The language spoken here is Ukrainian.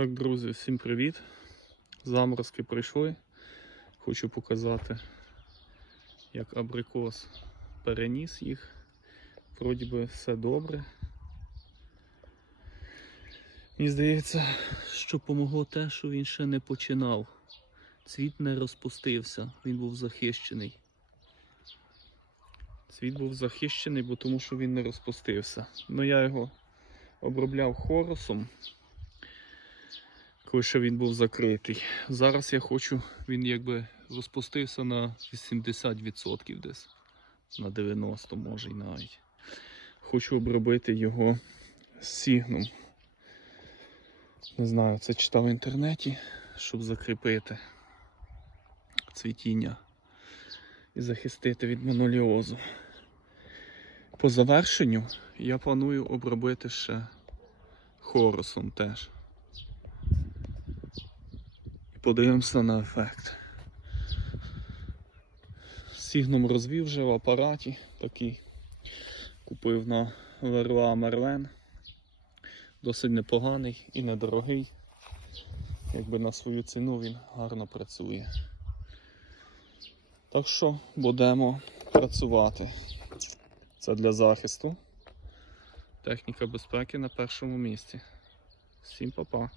Так, друзі, всім привіт. Заморозки прийшли. Хочу показати, як абрикос переніс їх. Вроді би все добре. Мені здається, що помогло те, що він ще не починав. Цвіт не розпустився, він був захищений. Цвіт був захищений, бо тому що він не розпустився. Ну я його обробляв хорусом, коли ще він був закритий. Зараз я хочу, він якби розпустився на 80% десь, на 90% може й навіть. Хочу обробити його сігном. Не знаю, це читав в інтернеті, щоб закріпити цвітіння і захистити від моноліозу. По завершенню я планую обробити ще хорусом теж. Подивимося на ефект. Сігном розвів вже в апараті такий. Купив на Leroy Merlin. Досить непоганий і недорогий. Якби на свою ціну він гарно працює. Так що будемо працювати. Це для захисту. Техніка безпеки на першому місці. Всім па-па.